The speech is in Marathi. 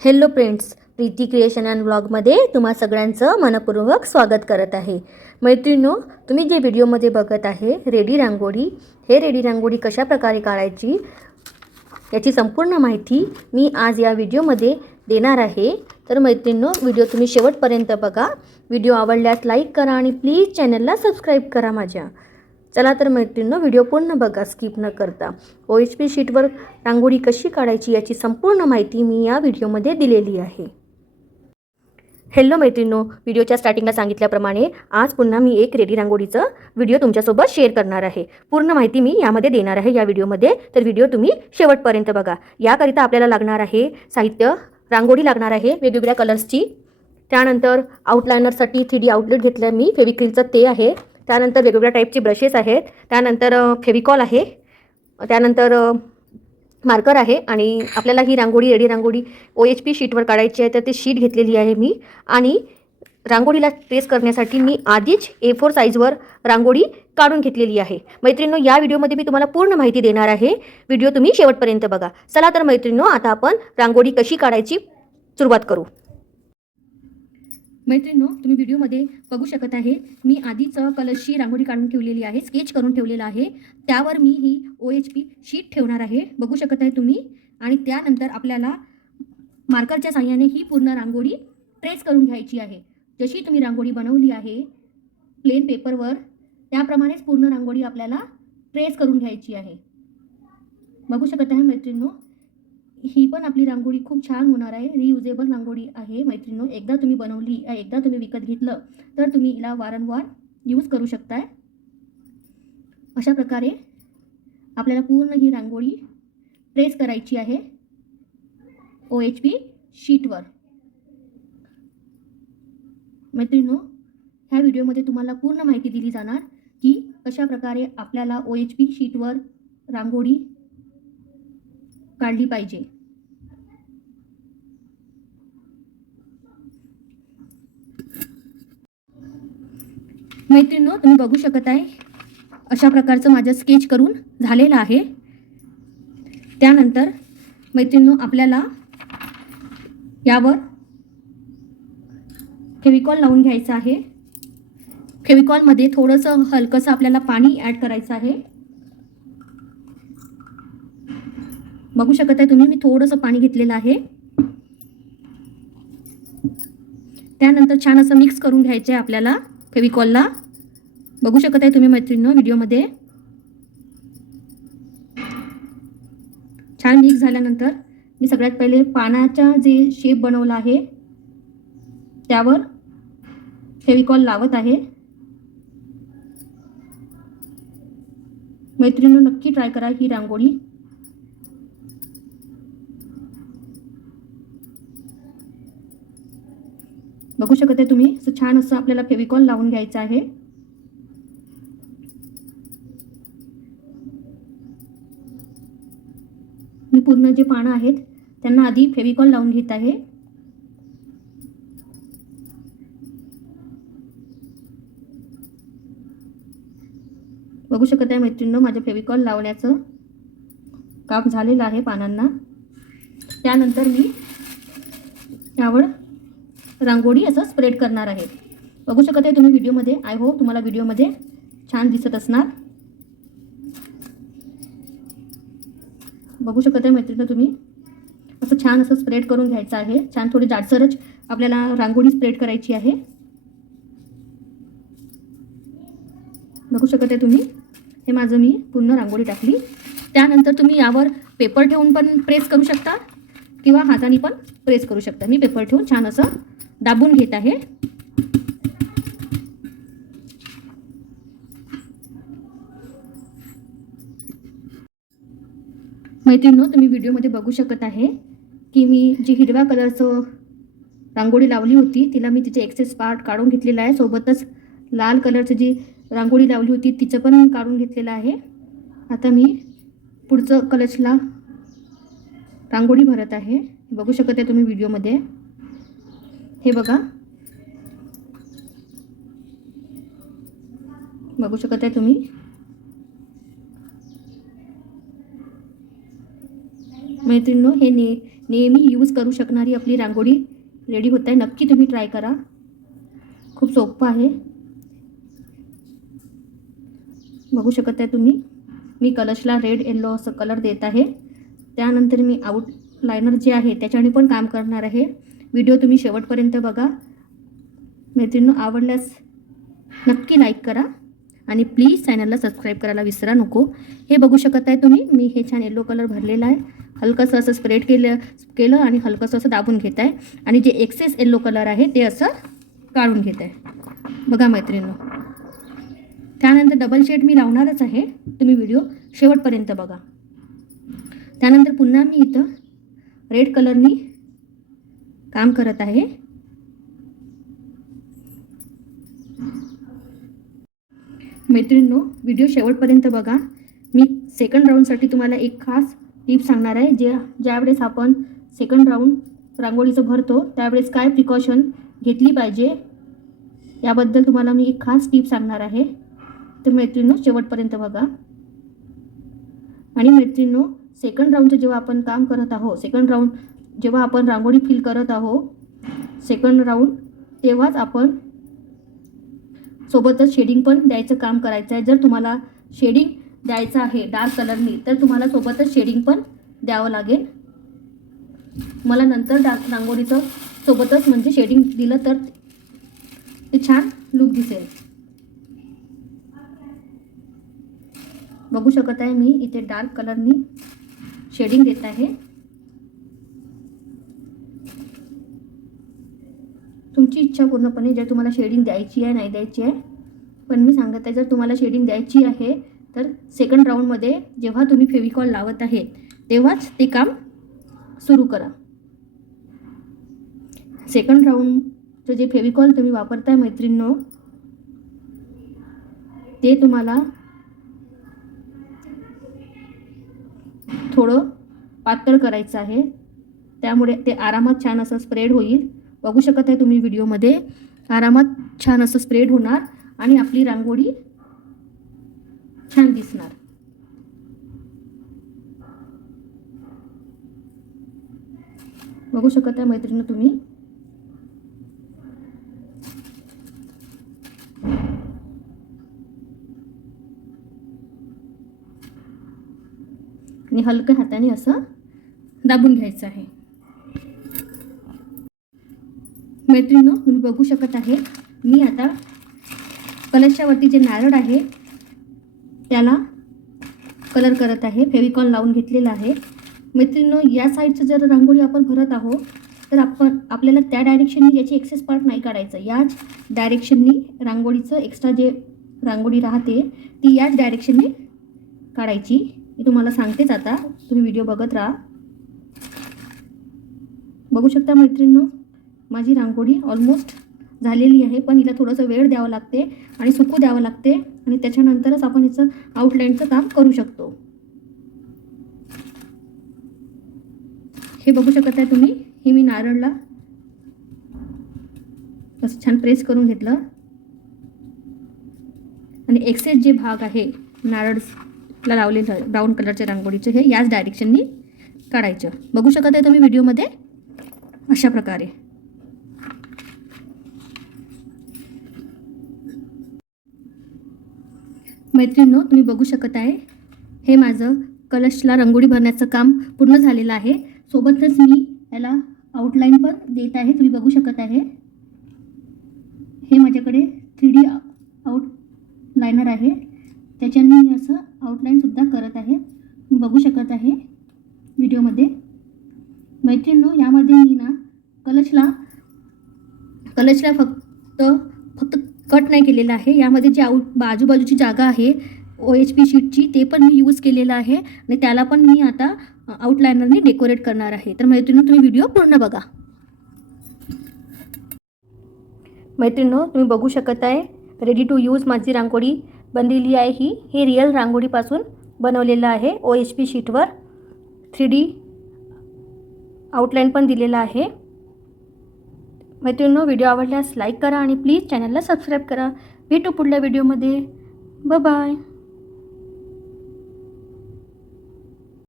Hello friends Preeti creation and ब्लॉगमध्ये तुम्हा सगळ्यांचं मनपूर्वक स्वागत करत आहे. मैत्रिणो तुम्ही जे व्हिडिओमध्ये बघत आहे रेडी रांगोळी हे रेडी रांगोळी कशा प्रकारे काढायची याची संपूर्ण माहिती मी आज या व्हिडिओमध्ये देणार आहे. तर मैत्रिणींनो व्हिडिओ तुम्ही शेवटपर्यंत बघा. व्हिडिओ आवडल्यास लाईक करा आणि प्लीज चॅनलला सबस्क्राईब करा माझ्या. चला तर मैत्रिणींनो व्हिडिओ पूर्ण बघा स्किप न करता. ओ एच पी शीटवर रांगोळी कशी काढायची याची संपूर्ण माहिती मी या व्हिडिओमध्ये दिलेली आहे. हॅलो मैत्रिणो व्हिडिओच्या स्टार्टिंगला सांगितल्याप्रमाणे आज पुन्हा मी एक रेडी रांगोळीचं व्हिडिओ तुमच्यासोबत शेअर करणार आहे. पूर्ण माहिती मी यामध्ये देणार आहे या व्हिडिओमध्ये तर व्हिडिओ तुम्ही शेवटपर्यंत बघा. याकरिता आपल्याला लागणार आहे साहित्य रांगोळी लागणार आहे वेगवेगळ्या कलर्सची त्यानंतर आउटलायनरसाठी थ्री डी आउटलेट घेतलं मी फेविक्रिलचं ते आहे. त्यानंतर वेगवेगळ्या टाईपचे ब्रशेस आहेत. त्यानंतर फेविकॉल आहे. त्यानंतर मार्कर आहे आणि आपल्याला ही रांगोळी रेडी रांगोळी ओ एच पी शीटवर काढायची आहे तर ते शीट घेतलेली आहे मी. आणि रांगोळीला ट्रेस करण्यासाठी मी आधीच ए फोर साईजवर रांगोळी काढून घेतलेली आहे. मैत्रिणींनो या व्हिडिओमध्ये मी तुम्हाला पूर्ण माहिती देणार आहे. व्हिडिओ तुम्ही शेवटपर्यंत बघा. चला तर मैत्रिणींनो आता आपण रांगोळी कशी काढायची सुरुवात करू. मैत्रिणींनो तुम्ही व्हिडिओमध्ये बघू शकत आहे मी आधीच कलरची रांगोळी काढून ठेवलेली आहे स्केच करून ठेवलेलं आहे. त्यावर मी ही ओ एच पी शीट ठेवणार आहे बघू शकत आहे तुम्ही. आणि त्यानंतर आपल्याला मार्करच्या साह्याने ही पूर्ण रांगोळी ट्रेस करून घ्यायची आहे. जशी तुम्ही रांगोळी बनवली आहे प्लेन पेपरवर त्याप्रमाणेच पूर्ण रांगोळी आपल्याला ट्रेस करून घ्यायची आहे. बघू शकत आहे मैत्रिणींनो ही पण आपली रांगोळी खूप छान होणार आहे. रियुजेबल रांगोळी आहे मैत्रिणीनो. एकदा तुम्ही बनवली एकदा तुम्ही विकत घेतलं तर तुम्ही हिला वारंवार यूज करू शकताय. अशा प्रकारे आपल्याला पूर्ण ही रांगोळी प्रेस करायची आहे. ओ एच पी शीटवर मैत्रिणींनो ह्या व्हिडिओमध्ये तुम्हाला पूर्ण माहिती दिली जाणार की कशा प्रकारे आपल्याला ओ एच पी शीटवर रांगोळी काढली पाहिजे. मैत्रिणीनं तुम्ही बघू शकत आहे अशा प्रकारचं माझं स्केच करून झालेलं आहे. त्यानंतर मैत्रिणीनं आपल्याला यावर फेविकॉल लावून घ्यायचं आहे. फेविकॉलमध्ये थोडंसं हलकंसं आपल्याला पाणी ॲड करायचं आहे. बघू शकत आहे तुम्ही मी थोडंसं पाणी घेतलेलं आहे. त्यानंतर छान असं मिक्स करून घ्यायचं आहे आपल्याला. फेविकॉलला बघू शकत आहे तुम्ही मैत्रिणींनो व्हिडिओमध्ये. छान मिक्स झाल्यानंतर मी सगळ्यात पहिले पानाचा जे शेप बनवला आहे त्यावर फेविकॉल लावत आहे. मैत्रिणीनं नक्की ट्राय करा ही रांगोळी. बघू शकत आहे तुम्ही. असं छान असं आपल्याला फेविकॉल लावून घ्यायचं आहे. मी पूर्ण जे पानं आहेत त्यांना आधी फेविकॉल लावून घेत आहे. बघू शकत आहे मैत्रिणीनं माझ्या फेविकॉल लावण्याचं काम झालेलं आहे पानांना. त्यानंतर मी यावर रांगोळी असं स्प्रेड करणार आहे. बघू शकत आहे तुम्ही व्हिडिओमध्ये. आय होप तुम्हाला व्हिडिओमध्ये छान दिसत असणार. बघू शकत आहे मैत्रिणी तुम्ही. असं छान असं स्प्रेड करून घ्यायचं आहे. छान थोडी जाडसरच आपल्याला रांगोळी स्प्रेड करायची आहे. बघू शकत आहे तुम्ही. हे माझं मी पूर्ण रांगोळी टाकली. त्यानंतर तुम्ही यावर पेपर ठेवून पण प्रेस करू शकता किंवा हाताने पण प्रेस करू शकता. मी पेपर ठेवून छान असं दाबून घेत आहे. मैत्रिणींनो तुम्ही व्हिडिओमध्ये बघू शकत आहे की मी जी हिरव्या कलरचं रांगोळी लावली होती तिला मी तिचे एक्सेस पार्ट काढून घेतलेला आहे. सोबतच लाल कलरची जी रांगोळी लावली होती तिचं पण काढून घेतलेलं आहे. आता मी पुढचं कलर्सला रांगोळी भरत आहे. बघू शकत आहे तुम्ही व्हिडिओमध्ये. हे बघा. बघू शकत आहे तुम्ही? मैत्रिणीनो हे ने नेहमी यूज करू शकणारी आपली रांगोळी रेडी होत आहे. नक्की तुम्ही ट्राय करा. खूप सोपं आहे. बघू शकत आहे तुम्ही? मी कलशला रेड येल्लो असं कलर देत आहे. त्यानंतर मी आउट लायनर जे आहे त्याच्याने पण काम करणार आहे. व्हिडिओ तुम्ही शेवटपर्यंत बघा. मैत्रिणी आवडल्यास नक्की लाईक करा आणि प्लीज चॅनलला सबस्क्राईब करायला विसरा नको. हे बघू शकत आहे तुम्ही. मी हे छान येलो कलर भरलेला आहे. हलकंसं असं स्प्रेड केलं केलं आणि हलकंसं असं दाबून घेत आहे. आणि जे एक्सेस येल्लो कलर आहे ते असं काढून घेत आहे. बघा मैत्रिणी त्यानंतर डबल शेड मी लावणारच आहे. तुम्ही व्हिडिओ शेवटपर्यंत बघा. त्यानंतर पुन्हा मी इथं रेड कलरनी काम करत आहे. मैत्रिणींनो व्हिडिओ शेवटपर्यंत बघा. मी सेकंड राऊंडसाठी तुम्हाला एक खास टिप सांगणार आहे. जे ज्यावेळेस आपण सेकंड राऊंड रांगोळीचं भरतो त्यावेळेस काय प्रिकॉशन घेतली पाहिजे याबद्दल तुम्हाला मी एक खास टिप सांगणार आहे. तर मैत्रिणींनो शेवटपर्यंत बघा. आणि मैत्रिणींनो सेकंड राऊंडचं जेव्हा आपण काम करत आहोत सेकंड राऊंड जेव्हा आपण रांगोळी फिल करत आहोत सेकंड राऊंड तेव्हाच आपण सोबतच शेडिंग पण द्यायचं काम करायचं आहे. जर तुम्हाला शेडिंग द्यायचं आहे डार्क कलरनी तर तुम्हाला सोबतच शेडिंग पण द्यावं लागेल. मला नंतर डार्क रांगोळीचं सोबतच म्हणजे शेडिंग दिलं तर ते छान लुक दिसेल. बघू शकत आहे मी इथे डार्क कलरनी शेडिंग देत आहे. तुमची इच्छा पूर्णपणे जर तुम्हाला शेडिंग द्यायची आहे नाही द्यायची आहे पण मी सांगत आहे जर तुम्हाला शेडिंग द्यायची आहे तर सेकंड राऊंडमध्ये जेव्हा तुम्ही फेविकॉल लावत आहे तेव्हाच ते काम सुरू करा. सेकंड राऊंडचं जे फेविकॉल तुम्ही वापरताय मैत्रिणींनो ते तुम्हाला थोडं पातळ करायचं आहे. त्यामुळे ते आरामात छान असं स्प्रेड होईल. बघू शकत आहे तुम्ही व्हिडिओमध्ये. आरामात छान असं स्प्रेड होणार आणि आपली रांगोळी छान दिसणार. बघू शकत आहे मैत्रिणी तुम्ही. आणि हलक्या हाताने असं दाबून घ्यायचं आहे. मैत्रिणीनं तुम्ही बघू शकत आहे मी आता कलशावरती जे नारळ आहे त्याला कलर करत आहे फेविकॉल लावून घेतलेला आहे. मैत्रिणीनो या साईडचं जर रांगोळी आपण भरत आहोत तर आपण आपल्याला त्या डायरेक्शननी याची एक्सेस पार्ट नाही काढायचं. याच डायरेक्शननी रांगोळीचं एक्स्ट्रा जे रांगोळी राहते ती याच डायरेक्शननी काढायची. मी तुम्हाला सांगतेच आता तुम्ही व्हिडिओ बघत राहा. बघू शकता मैत्रिणींनो? माझी रांगोळी ऑलमोस्ट झालेली आहे पण हिला थोडंसं वेळ द्यावं लागते आणि सुकू द्यावं लागते आणि त्याच्यानंतरच आपण हिचं आउटलाईनचं काम करू शकतो. हे बघू शकत आहे तुम्ही हे मी नारळला असं छान प्रेस करून घेतलं. आणि एक्सेस जे भाग आहे नारळला लावलेलं ब्राऊन कलरच्या रांगोळीचं हे याच डायरेक्शननी काढायचं. बघू शकत आहे तुम्ही व्हिडिओमध्ये अशा प्रकारे. मैत्रिणींनो तुम्ही बघू शकत आहे. हे माझं कलशला रंगोळी भरण्याचं काम पूर्ण झालेलं आहे. सोबतच मी याला आउटलाईन पण देत आहे. तुम्ही बघू शकत आहे. हे माझ्याकडे थ्री डी आउटलायनर आहे. त्याच्याने मी असं आउटलाईनसुद्धा करत आहे. तुम्ही बघू शकत आहे व्हिडिओमध्ये. मैत्रिणींनो यामध्ये मी ना कलशला कलशला फक्त कट नाही केलेलं आहे. यामध्ये जे आउट बाजूबाजूची जागा आहे ओ एच पी शीटची ते पण मी यूज केलेलं आहे आणि त्याला पण मी आता आउटलायनरने डेकोरेट करणार आहे. तर मैत्रिणी तुम्ही व्हिडिओ पूर्ण बघा. मैत्रिणीनो तुम्ही बघू शकत आहे रेडी टू यूज माझी रांगोळी बनलेली आहे ही. हे रिअल रांगोळीपासून बनवलेलं आहे ओ एच पी शीटवर थ्री डी आउटलाईन पण दिलेलं आहे. मैत्रिणींनो व्हिडिओ आवडल्यास लाईक करा आणि प्लीज चॅनलला सबस्क्राईब करा. भेटू पुढल्या व्हिडिओमध्ये. ब बाय.